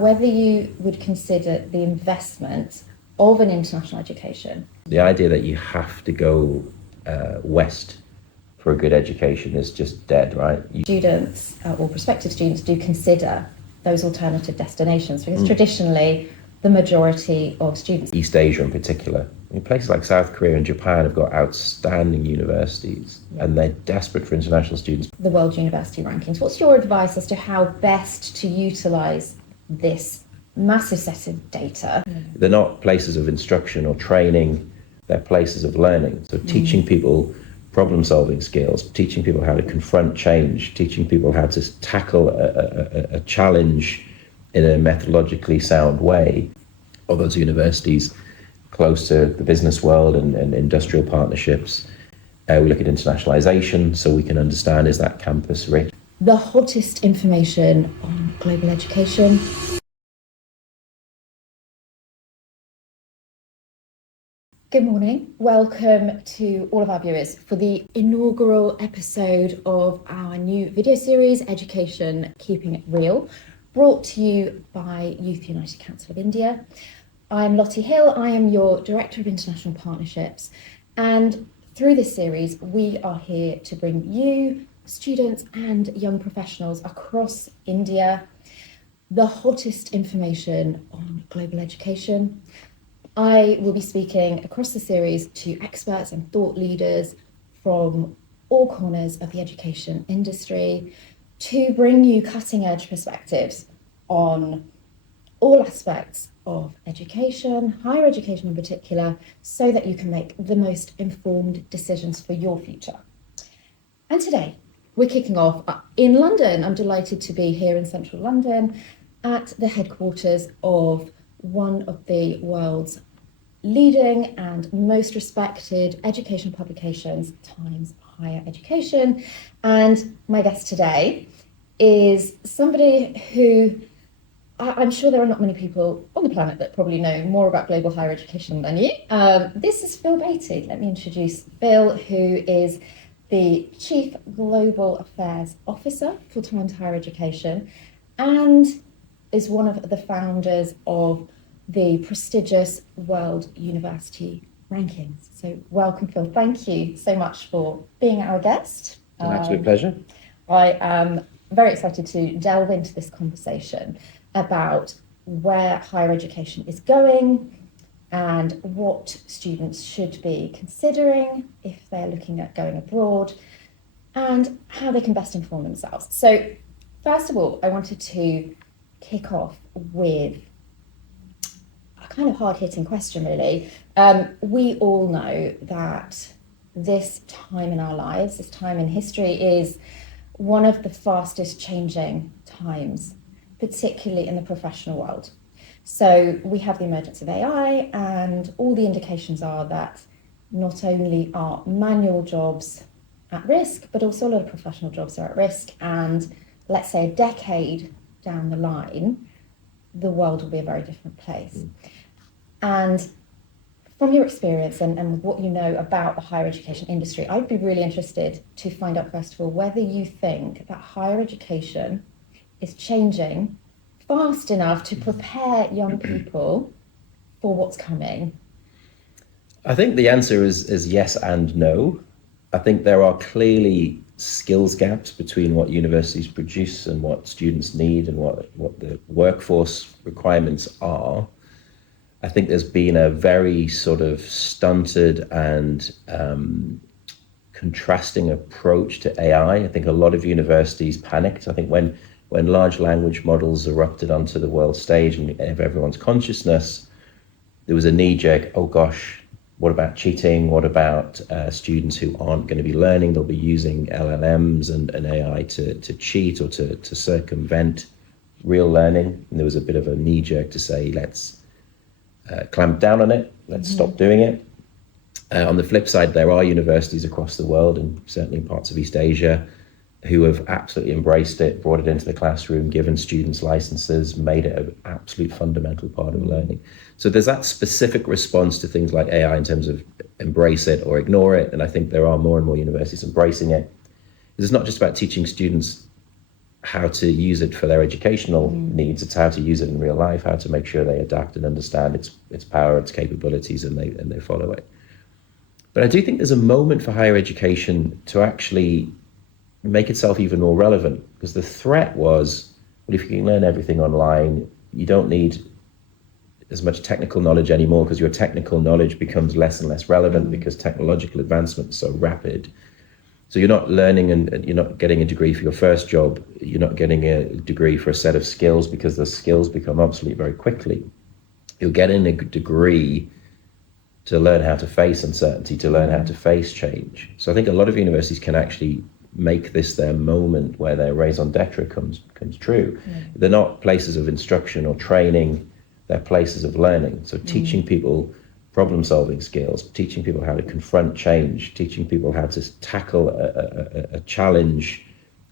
Whether you would consider the investment of an international education. The idea that you have to go west for a good education is just dead, right? Students or prospective students do consider those alternative destinations because traditionally the majority of students. East Asia in particular. Places like South Korea and Japan have got outstanding universities and they're desperate for international students. The World University Rankings. What's your advice as to how best to utilise this massive set of data? They're not places of instruction or training, they're places of learning. So teaching people problem-solving skills, teaching people how to confront change, teaching people how to tackle a challenge in a methodologically sound way. All those universities close to the business world and industrial partnerships. We look at internationalization so we can understand, is that campus rich? The hottest information on global education. Good morning. Welcome to all of our viewers for the inaugural episode of our new video series, Education Keeping It Real, brought to you by Youth United Council of India. I'm Lottie Hill. I am your Director of International Partnerships. And through this series, we are here to bring you, students and young professionals across India, the hottest information on global education. I will be speaking across the series to experts and thought leaders from all corners of the education industry to bring you cutting edge perspectives on all aspects of education, higher education in particular, so that you can make the most informed decisions for your future. And today, we're kicking off in London. I'm delighted to be here in central London at the headquarters of one of the world's leading and most respected education publications, Times Higher Education. And my guest today is somebody who I'm sure there are not many people on the planet that probably know more about global higher education than you. This is Phil Baty. Let me introduce Phil, who is the Chief Global Affairs Officer for Times Higher Education and is one of the founders of the prestigious World University Rankings. So welcome, Phil. Thank you so much for being our guest. An absolute pleasure. I am very excited to delve into this conversation about where higher education is going and what students should be considering if they're looking at going abroad and how they can best inform themselves. So first of all, I wanted to kick off with a kind of hard-hitting question, really. We all know that this time in our lives, this time in history, is one of the fastest changing times, particularly in the professional world. So we have the emergence of AI, and all the indications are that not only are manual jobs at risk, but also a lot of professional jobs are at risk. And let's say a decade down the line, the world will be a very different place. And from your experience and what you know about the higher education industry, I'd be really interested to find out, first of all, whether you think that higher education is changing fast enough to prepare young people for what's coming. I think the answer is yes and no. I think there are clearly skills gaps between what universities produce and what students need and what the workforce requirements are. I think there's been a very sort of stunted and contrasting approach to AI. I think a lot of universities panicked. I think when large language models erupted onto the world stage and of everyone's consciousness, there was a knee-jerk, oh gosh, what about cheating? What about students who aren't going to be learning? They'll be using LLMs and AI to cheat or to circumvent real learning. And there was a bit of a knee-jerk to say, let's clamp down on it, let's stop doing it. On the flip side, there are universities across the world, and certainly in parts of East Asia, who have absolutely embraced it, brought it into the classroom, given students licenses, made it an absolute fundamental part of learning. So there's that specific response to things like AI in terms of embrace it or ignore it. And I think there are more and more universities embracing it. It's not just about teaching students how to use it for their educational needs. It's how to use it in real life, how to make sure they adapt and understand its power, its capabilities, and they follow it. But I do think there's a moment for higher education to actually make itself even more relevant, because the threat was, well, if you can learn everything online, you don't need as much technical knowledge anymore, because your technical knowledge becomes less and less relevant because technological advancement is so rapid. So you're not learning and you're not getting a degree for your first job. You're not getting a degree for a set of skills, because the skills become obsolete very quickly. You're getting a degree to learn how to face uncertainty, to learn how to face change. So I think a lot of universities can actually make this their moment where their raison d'etre comes true. They're not places of instruction or training, they're places of learning. So teaching people problem-solving skills, teaching people how to confront change, teaching people how to tackle a challenge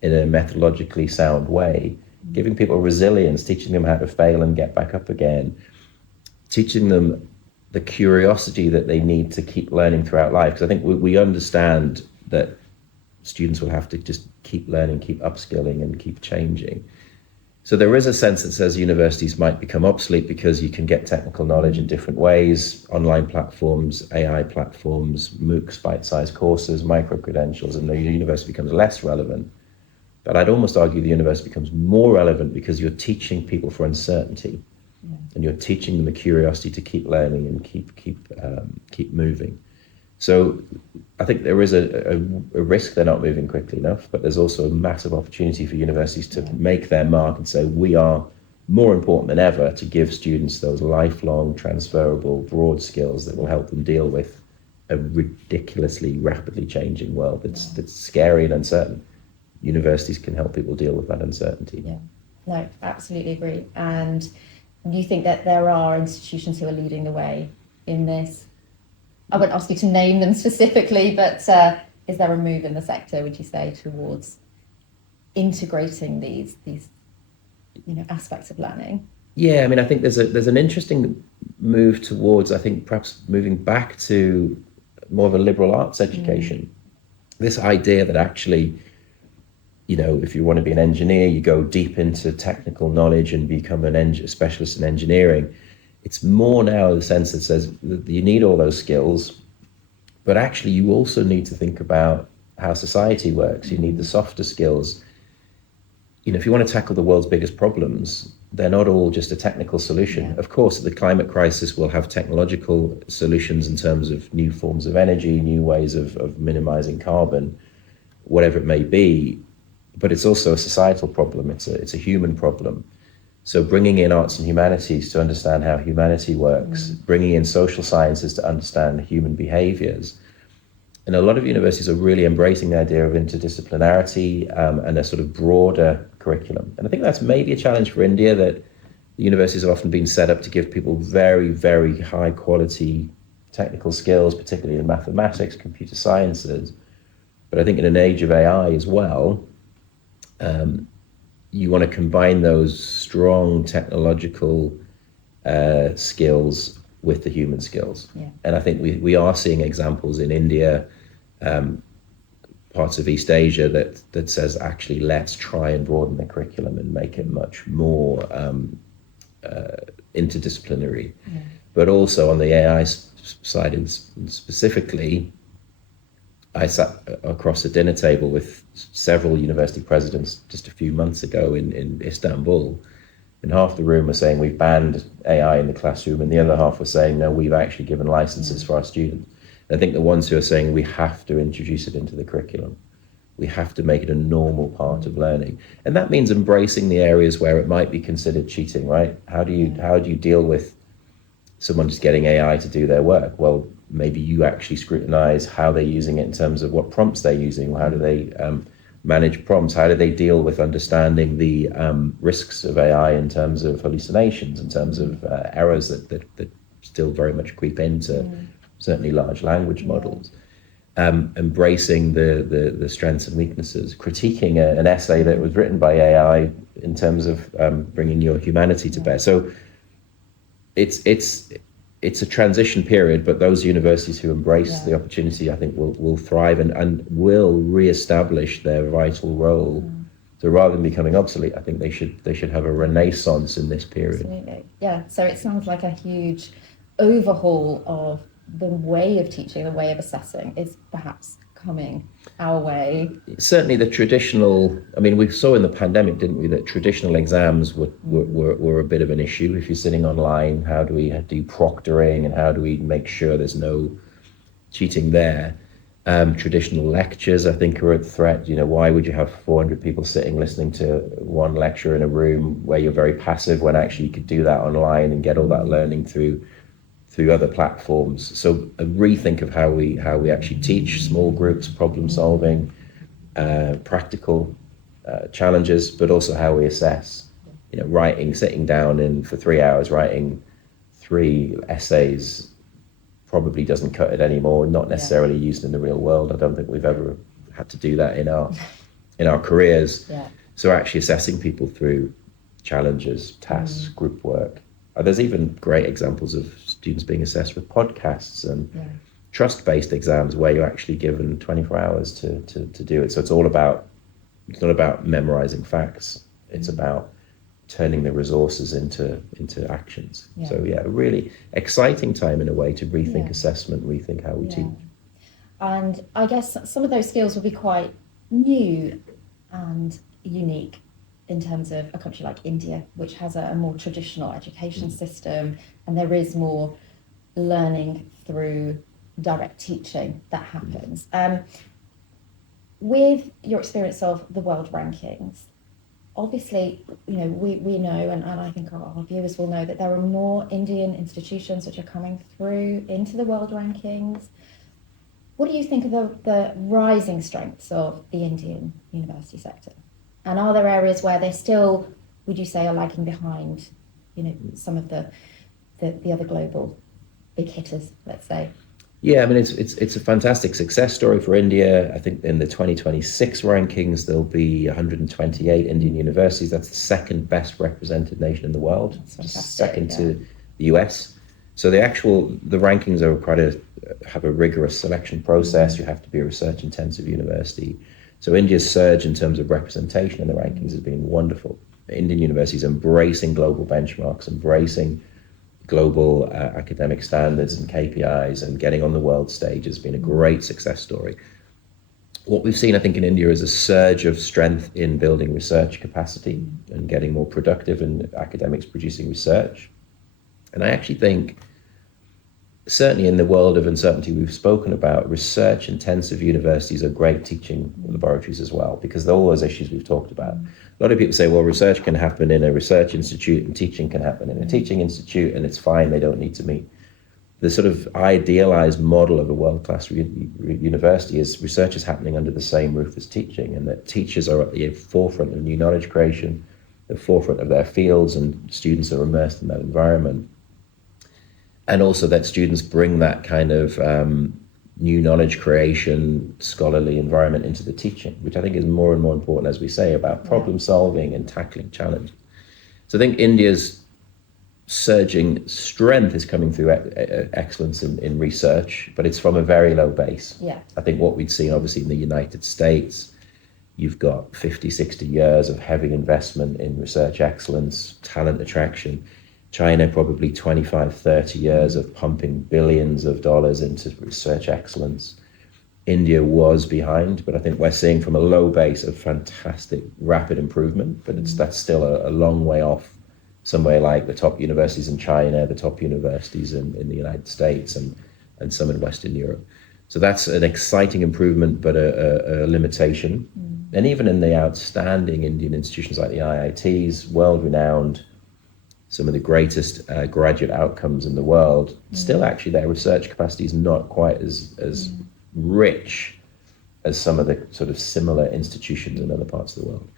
in a methodologically sound way, giving people resilience, teaching them how to fail and get back up again, teaching them the curiosity that they need to keep learning throughout life. Because I think we understand that students will have to just keep learning, keep upskilling, and keep changing. So there is a sense that says universities might become obsolete because you can get technical knowledge in different ways, online platforms, AI platforms, MOOCs, bite-sized courses, micro-credentials, and the university becomes less relevant. But I'd almost argue the university becomes more relevant because you're teaching people for uncertainty, and you're teaching them the curiosity to keep learning and keep moving. So I think there is a risk they're not moving quickly enough, but there's also a massive opportunity for universities to make their mark and say, we are more important than ever to give students those lifelong, transferable, broad skills that will help them deal with a ridiculously rapidly changing world that's scary and uncertain. Universities can help people deal with that uncertainty. Yeah, no, absolutely agree. And you think that there are institutions who are leading the way in this? I won't ask you to name them specifically, but is there a move in the sector, would you say, towards integrating these aspects of learning? Yeah, I mean, I think there's an interesting move towards, I think, perhaps moving back to more of a liberal arts education. This idea that actually, if you want to be an engineer, you go deep into technical knowledge and become a specialist in engineering. It's more now the sense that says that you need all those skills, but actually you also need to think about how society works. You need the softer skills. If you want to tackle the world's biggest problems, they're not all just a technical solution. Yeah. Of course, the climate crisis will have technological solutions in terms of new forms of energy, new ways of minimizing carbon, whatever it may be, but it's also a societal problem. It's a human problem. So bringing in arts and humanities to understand how humanity works, bringing in social sciences to understand human behaviors. And a lot of universities are really embracing the idea of interdisciplinarity and a sort of broader curriculum. And I think that's maybe a challenge for India, that the universities have often been set up to give people very, very high quality technical skills, particularly in mathematics, computer sciences. But I think in an age of AI as well, you want to combine those strong technological skills with the human skills. Yeah. And I think we are seeing examples in India, parts of East Asia that says, actually, let's try and broaden the curriculum and make it much more interdisciplinary. Yeah. But also on the AI side, and specifically, I sat across a dinner table with several university presidents just a few months ago in Istanbul, and half the room were saying we've banned AI in the classroom, and the other half were saying, no, we've actually given licenses for our students. And I think the ones who are saying we have to introduce it into the curriculum, we have to make it a normal part of learning, and that means embracing the areas where it might be considered cheating, right? How do you deal with someone just getting AI to do their work? Well, maybe you actually scrutinize how they're using it in terms of what prompts they're using. How do they manage prompts? How do they deal with understanding the risks of AI in terms of hallucinations, in terms of errors that still very much creep into certainly large language models? Embracing the strengths and weaknesses, critiquing an essay that was written by AI in terms of bringing your humanity to bear. So it's a transition period, but those universities who embrace the opportunity, I think, will thrive and will reestablish their vital role So rather than becoming obsolete, I think they should have a renaissance in this period. Absolutely. Yeah. So it sounds like a huge overhaul of the way of teaching, the way of assessing is perhaps coming our way. Certainly the traditional, I mean, we saw in the pandemic, didn't we, that traditional exams were a bit of an issue. If you're sitting online, how do we do proctoring and how do we make sure there's no cheating there? Traditional lectures, I think, are a threat. Why would you have 400 people sitting listening to one lecture in a room where you're very passive when actually you could do that online and get all that learning through other platforms? So a rethink of how we actually teach, small groups, problem solving, practical challenges, but also how we assess. Sitting down for 3 hours writing 3 essays probably doesn't cut it anymore. Not necessarily used in the real world. I don't think we've ever had to do that in our careers. Yeah. So actually assessing people through challenges, tasks, group work. There's even great examples of students being assessed with podcasts and trust-based exams where you're actually given 24 hours to do it. So it's not about memorizing facts. It's about turning the resources into actions. Yeah. So a really exciting time in a way to rethink assessment, rethink how we teach. And I guess some of those skills will be quite new and unique in terms of a country like India, which has a more traditional education system, and there is more learning through direct teaching that happens. With your experience of the world rankings, obviously, we know, and I think our viewers will know, that there are more Indian institutions which are coming through into the world rankings. What do you think of the rising strengths of the Indian university sector? And are there areas where they still, would you say, are lagging behind, some of the other global big hitters, let's say? Yeah, I mean, it's a fantastic success story for India. I think in the 2026 rankings, there'll be 128 Indian universities. That's the second best represented nation in the world, just second to the US. So the rankings have a rigorous selection process. You have to be a research-intensive university. So India's surge in terms of representation in the rankings has been wonderful. Indian universities embracing global benchmarks, embracing global academic standards and KPIs, and getting on the world stage has been a great success story. What we've seen, I think, in India is a surge of strength in building research capacity and getting more productive in academics producing research. And I actually think, certainly in the world of uncertainty we've spoken about, research-intensive universities are great teaching laboratories as well, because of all those issues we've talked about. A lot of people say, well, research can happen in a research institute and teaching can happen in a teaching institute, and it's fine, they don't need to meet. The sort of idealized model of a world-class university is research is happening under the same roof as teaching, and that teachers are at the forefront of new knowledge creation, the forefront of their fields, and students are immersed in that environment. And also that students bring that kind of new knowledge creation, scholarly environment into the teaching, which I think is more and more important, as we say, about problem solving and tackling challenges. So I think India's surging strength is coming through excellence in research, but it's from a very low base. Yeah. I think what we'd seen, obviously, in the United States, you've got 50, 60 years of heavy investment in research excellence, talent attraction. China, probably 25, 30 years of pumping billions of dollars into research excellence. India was behind, but I think we're seeing from a low base of fantastic rapid improvement, but that's still a long way off somewhere like the top universities in China, the top universities in the United States, and some in Western Europe. So that's an exciting improvement, but a limitation. And even in the outstanding Indian institutions like the IITs, world-renowned, some of the greatest graduate outcomes in the world, still actually their research capacity is not quite as rich as some of the sort of similar institutions in other parts of the world.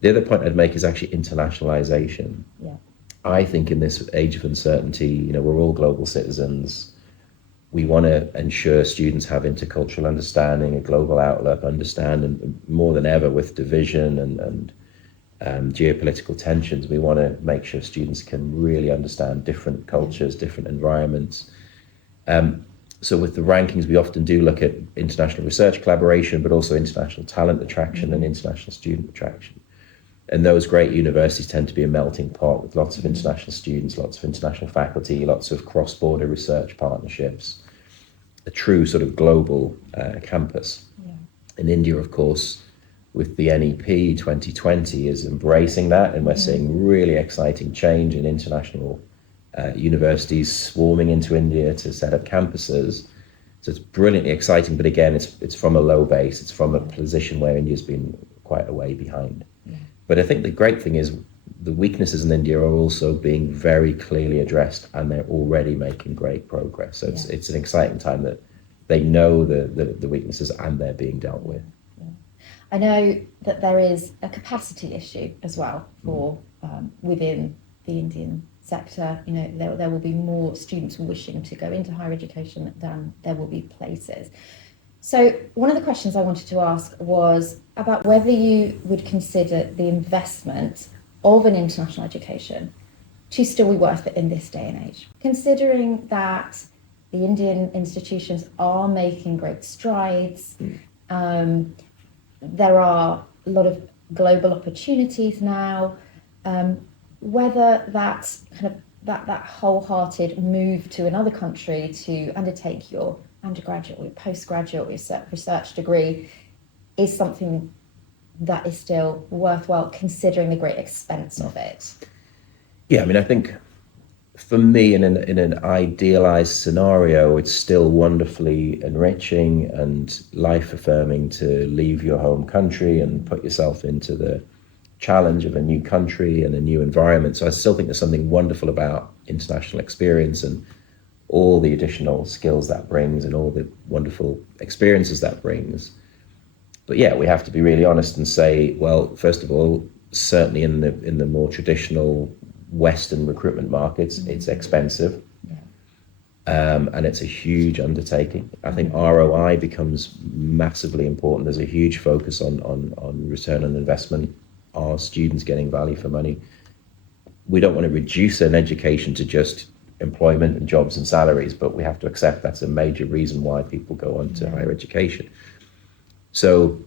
The other point I'd make is actually internationalization. Yeah. I think in this age of uncertainty, we're all global citizens. We want to ensure students have intercultural understanding, a global outlook, understand more than ever with division and geopolitical tensions. We want to make sure students can really understand different cultures, different environments. So with the rankings, we often do look at international research collaboration, but also international talent attraction and international student attraction. And those great universities tend to be a melting pot with lots of international students, lots of international faculty, lots of cross-border research partnerships, a true sort of global campus. Yeah. In India, of course, with the NEP 2020 is embracing that, and we're seeing really exciting change in international universities swarming into India to set up campuses. So it's brilliantly exciting, but again, it's from a low base. It's from a position where India's been quite a way behind. Yeah. But I think the great thing is the weaknesses in India are also being very clearly addressed, and they're already making great progress. So it's an exciting time that they know the weaknesses and they're being dealt with. Yeah. I know that there is a capacity issue as well for within the Indian sector. You know, there will be more students wishing to go into higher education than there will be places. So one of the questions I wanted to ask was about whether you would consider the investment of an international education to still be worth it in this day and age, considering that the Indian institutions are making great strides. There are a lot of global opportunities now. Whether that kind of that wholehearted move to another country to undertake your undergraduate or your postgraduate research degree is something that is still worthwhile, considering the great expense of it. Yeah, I mean, I think for me, in an idealized scenario, it's still wonderfully enriching and life affirming to leave your home country and put yourself into the challenge of a new country and a new environment. So I still think there's something wonderful about international experience and all the additional skills that brings and all the wonderful experiences that brings. But yeah, we have to be really honest and say, well, first of all, certainly in the more traditional Western recruitment markets, it's expensive. And it's a huge undertaking. I think ROI becomes massively important. There's a huge focus on return on investment. Are students getting value for money? We don't want to reduce an education to just employment and jobs and salaries, but we have to accept that's a major reason why people go on to higher education. So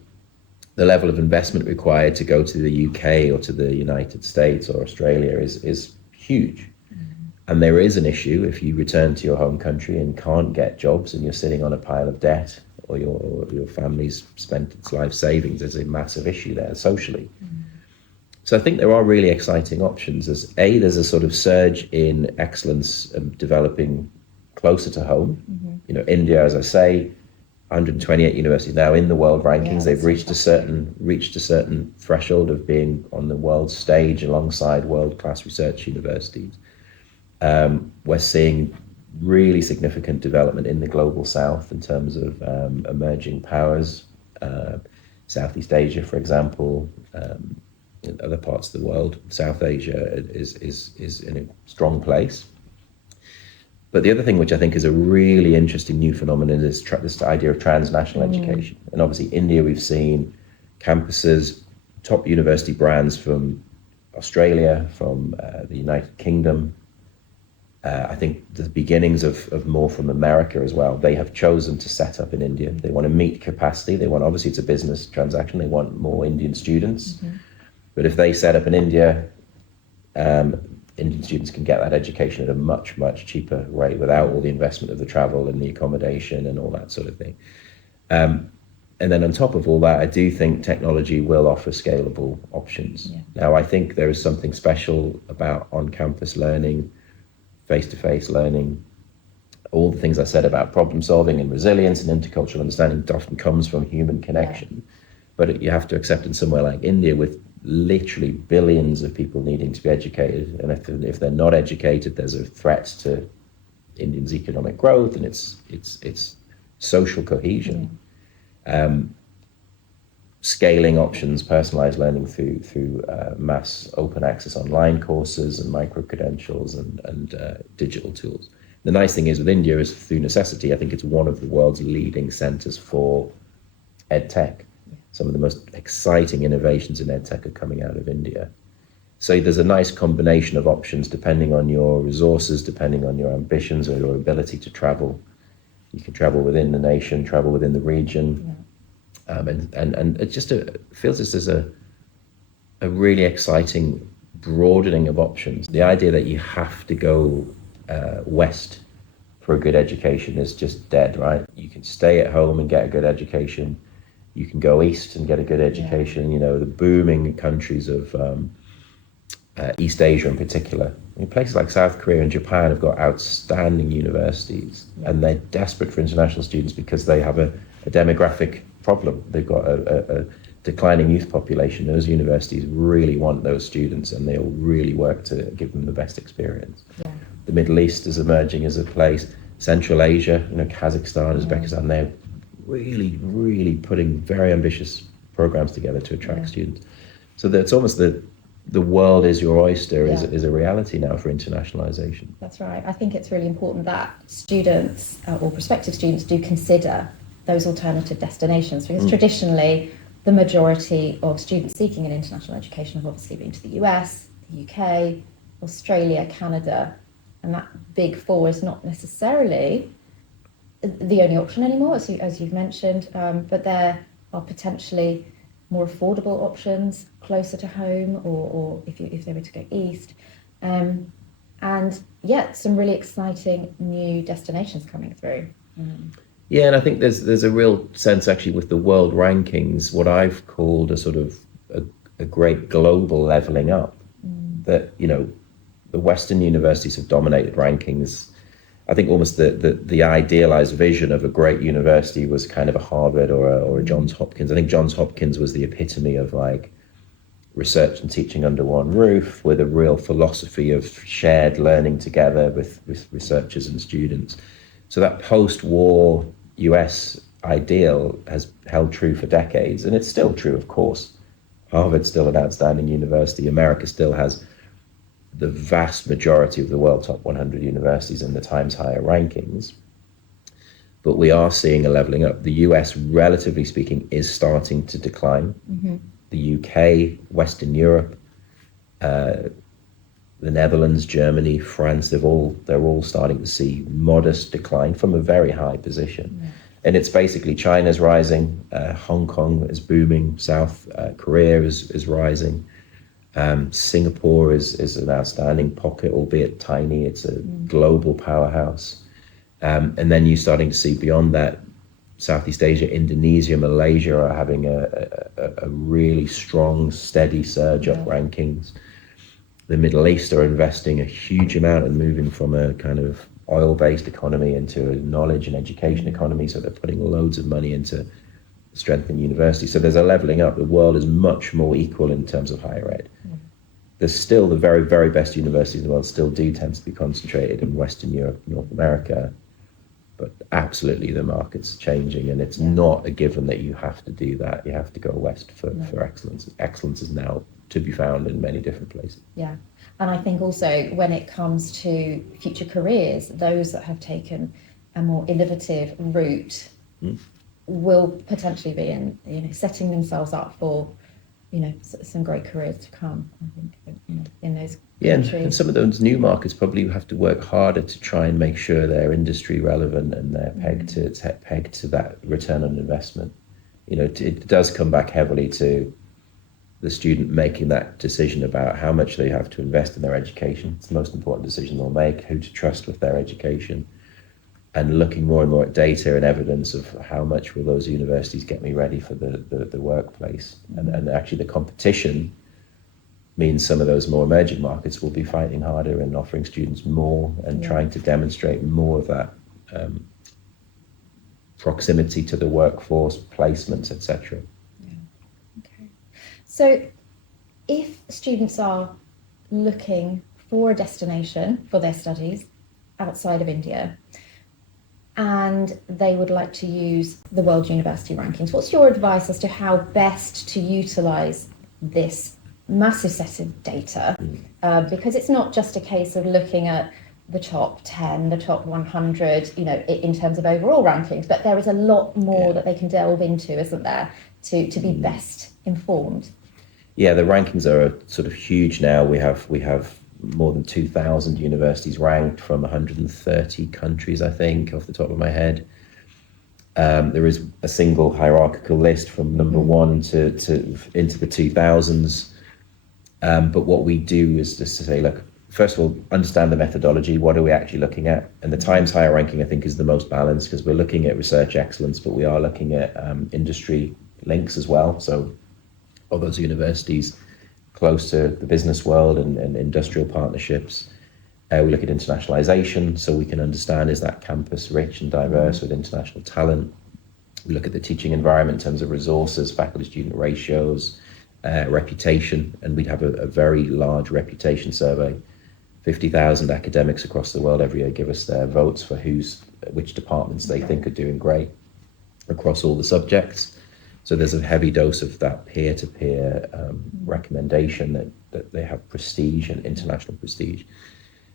the level of investment required to go to the UK or to the United States or Australia is huge. And there is an issue if you return to your home country and can't get jobs and you're sitting on a pile of debt, or your family's spent its life savings. There's a massive issue there socially. So I think there are really exciting options. There's a sort of surge in excellence developing closer to home. You know, India, as I say, 128 universities now in the world rankings. They've reached a certain threshold of being on the world stage alongside world-class research universities. We're seeing really significant development in the global south in terms of emerging powers. Southeast Asia, for example, in other parts of the world. South Asia is in a strong place. But the other thing which I think is a really interesting new phenomenon is this idea of transnational education. And obviously India, we've seen campuses, top university brands from Australia, from the United Kingdom. I think the beginnings of more from America as well. They have chosen to set up in India. They want to meet capacity. They want, obviously it's a business transaction. They want more Indian students. But if they set up in India, Indian students can get that education at a much, much cheaper rate without all the investment of the travel and the accommodation and all that sort of thing. And then on top of all that, I do think technology will offer scalable options. Now, I think there is something special about on-campus learning, face-to-face learning. All the things I said about problem solving and resilience and intercultural understanding often comes from human connection. But you have to accept in somewhere like India with literally billions of people needing to be educated. And if they're not educated, there's a threat to Indians' economic growth and its social cohesion. Scaling options, personalized learning through mass open access online courses and micro-credentials and digital tools. The nice thing is with India is through necessity, I think it's one of the world's leading centers for EdTech. Some of the most exciting innovations in EdTech are coming out of India. So there's a nice combination of options depending on your resources, depending on your ambitions or your ability to travel. You can travel within the nation, travel within the region. And it just feels this is a a really exciting broadening of options. The idea that you have to go west for a good education is just dead, right? You can stay at home and get a good education. You can go east and get a good education. You know, the booming countries of East Asia in particular. I mean, places like South Korea and Japan have got outstanding universities, and they're desperate for international students because they have a demographic problem. They've got a declining youth population. Those universities really want those students, and they'll really work to give them the best experience. The Middle East is emerging as a place. Central Asia, you know, Kazakhstan, Uzbekistan, they're really, really putting very ambitious programs together to attract students. So that's almost the world is your oyster is a reality now for internationalization. That's right. I think it's really important that students or prospective students do consider those alternative destinations, because traditionally the majority of students seeking an international education have obviously been to the US, the UK, Australia, Canada, and that big four is not necessarily the only option anymore, as you've mentioned, but there are potentially more affordable options closer to home, or if they were to go east, and some really exciting new destinations coming through. Yeah, and I think there's a real sense actually with the world rankings, what I've called a sort of a great global leveling up. That, you know, the Western universities have dominated rankings. I think almost the idealized vision of a great university was kind of a Harvard or a Johns Hopkins. I think Johns Hopkins was the epitome of like research and teaching under one roof, with a real philosophy of shared learning together with researchers and students. So that post-war US ideal has held true for decades, and it's still true, of course. Harvard's still an outstanding university. America still has the vast majority of the world top 100 universities in the Times Higher rankings. But we are seeing a leveling up. The US, relatively speaking, is starting to decline. The UK, Western Europe, the Netherlands, Germany, France, they're all starting to see modest decline from a very high position. And it's basically China's rising, Hong Kong is booming, South Korea is rising. Singapore is an outstanding pocket, albeit tiny. It's a global powerhouse. And then you're starting to see beyond that, Southeast Asia, Indonesia, Malaysia are having a really strong, steady surge up rankings. The Middle East are investing a huge amount and moving from a kind of oil-based economy into a knowledge and education economy. So they're putting loads of money into strengthening universities. So there's a leveling up. The world is much more equal in terms of higher ed. There's still the very, very best universities in the world still do tend to be concentrated in Western Europe, North America. But absolutely the market's changing, and it's not a given that you have to do that. You have to go west for excellence. Excellence is now to be found in many different places. Yeah. And I think also when it comes to future careers, those that have taken a more innovative route will potentially be in, you know, setting themselves up for, you know, some great careers to come, I think, you know, in those countries. And some of those new markets probably have to work harder to try and make sure they're industry relevant and they're pegged to that return on investment. You know, it does come back heavily to the student making that decision about how much they have to invest in their education. It's the most important decision they'll make, who to trust with their education, and looking more and more at data and evidence of how much will those universities get me ready for the workplace. And actually the competition means some of those more emerging markets will be fighting harder and offering students more and trying to demonstrate more of that proximity to the workforce, placements, etc. So if students are looking for a destination for their studies outside of India and they would like to use the World University Rankings, what's your advice as to how best to utilise this massive set of data? Because it's not just a case of looking at the top 10, the top 100, you know, in terms of overall rankings, but there is a lot more that they can delve into, isn't there, to be best informed? Yeah, the rankings are sort of huge now. We have more than 2,000 universities ranked from 130 countries, I think, off the top of my head. There is a single hierarchical list from number one to into the 2000s. But what we do is just to say, look, first of all, understand the methodology. What are we actually looking at? And the Times Higher ranking, I think, is the most balanced because we're looking at research excellence, but we are looking at industry links as well. So all those universities close to the business world and industrial partnerships. We look at internationalization, so we can understand, is that campus rich and diverse with international talent? We look at the teaching environment in terms of resources, faculty-student ratios, reputation, and we'd have a very large reputation survey. 50,000 academics across the world every year give us their votes for which departments they think are doing great across all the subjects. So there's a heavy dose of that peer-to-peer recommendation that they have prestige and international prestige.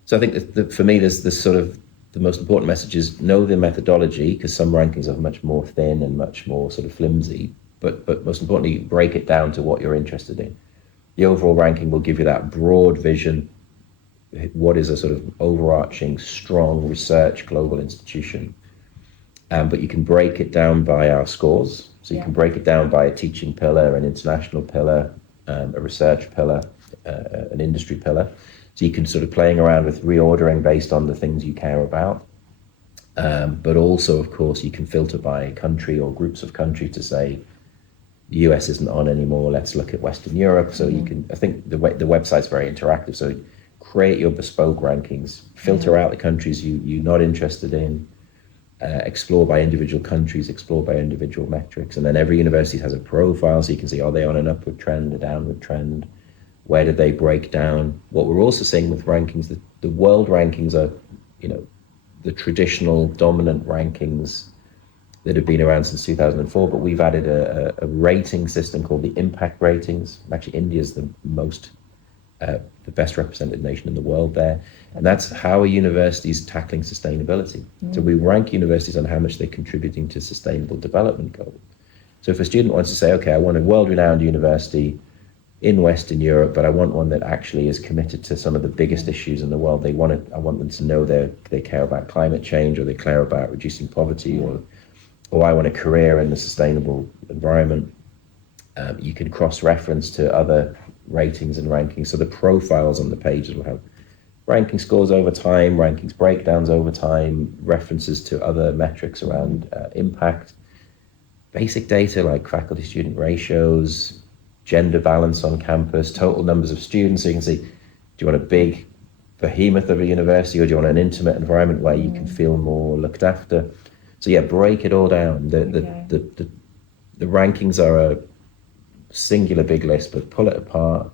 So I think that for me, there's this sort of the most important message is know the methodology, because some rankings are much more thin and much more sort of flimsy, but most importantly, break it down to what you're interested in. The overall ranking will give you that broad vision. What is a sort of overarching, strong research global institution? But you can break it down by our scores. So you can break it down by a teaching pillar, an international pillar, a research pillar, an industry pillar. So you can sort of playing around with reordering based on the things you care about. But also, of course, you can filter by country or groups of countries to say, the US isn't on anymore, let's look at Western Europe. So you can, I think the website's very interactive. So create your bespoke rankings, filter out the countries you're not interested in, explore by individual countries, explore by individual metrics. And then every university has a profile, so you can see, are they on an upward trend, a downward trend? Where did they break down? What we're also seeing with rankings, the world rankings are, the traditional dominant rankings that have been around since 2004, but we've added a rating system called the impact ratings. Actually, India's the best represented nation in the world there. And that's how are universities tackling sustainability. So we rank universities on how much they're contributing to sustainable development goals. So if a student wants to say, okay, I want a world-renowned university in Western Europe, but I want one that actually is committed to some of the biggest issues in the world. I want them to know they care about climate change, or they care about reducing poverty, or I want a career in the sustainable environment. You can cross-reference to other ratings and rankings. So the profiles on the pages will have ranking scores over time, rankings breakdowns over time, references to other metrics around impact, basic data like faculty-student ratios, gender balance on campus, total numbers of students. So you can see, do you want a big behemoth of a university, or do you want an intimate environment where you can feel more looked after? So yeah, break it all down. The rankings are a singular big list, but pull it apart,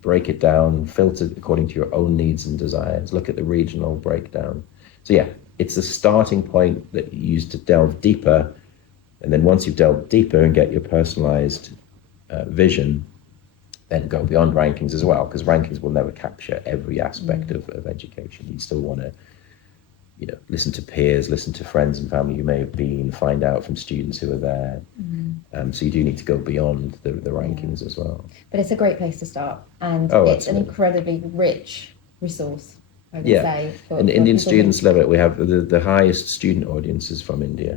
break it down, filter according to your own needs and desires, look at the regional breakdown. So yeah, it's a starting point that you use to delve deeper. And then once you've delved deeper and get your personalized vision, then go beyond rankings as well, because rankings will never capture every aspect of education. You still want to listen to peers, listen to friends and family who may have been, find out from students who are there. So you do need to go beyond the rankings as well. But it's a great place to start, and it's an incredibly rich resource, I would say. And Indian students love it. We have the highest student audiences from India,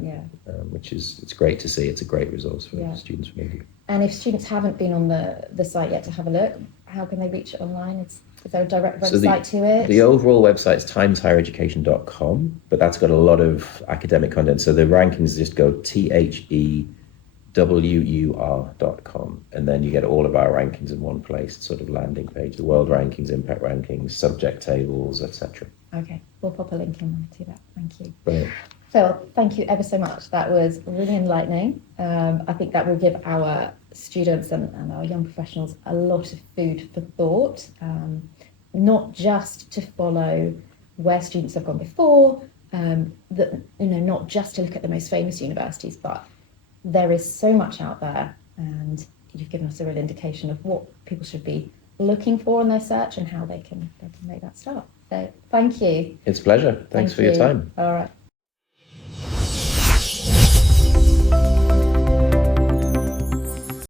which it's great to see. It's a great resource for students from India. And if students haven't been on the site yet to have a look, how can they reach it online? Is there a direct website to it? The overall website is timeshighereducation.com, but that's got a lot of academic content. So the rankings just go THEWUR.com, and then you get all of our rankings in one place, sort of landing page, the world rankings, impact rankings, subject tables, etc. Okay, we'll pop a link in there to that. Thank you. Brilliant. Phil, thank you ever so much. That was really enlightening. I think that will give our students and our young professionals a lot of food for thought, not just to follow where students have gone before, not just to look at the most famous universities, but there is so much out there, and you've given us a real indication of what people should be looking for in their search and how they can make that start. So thank you. It's a pleasure. Thanks for your time. All right.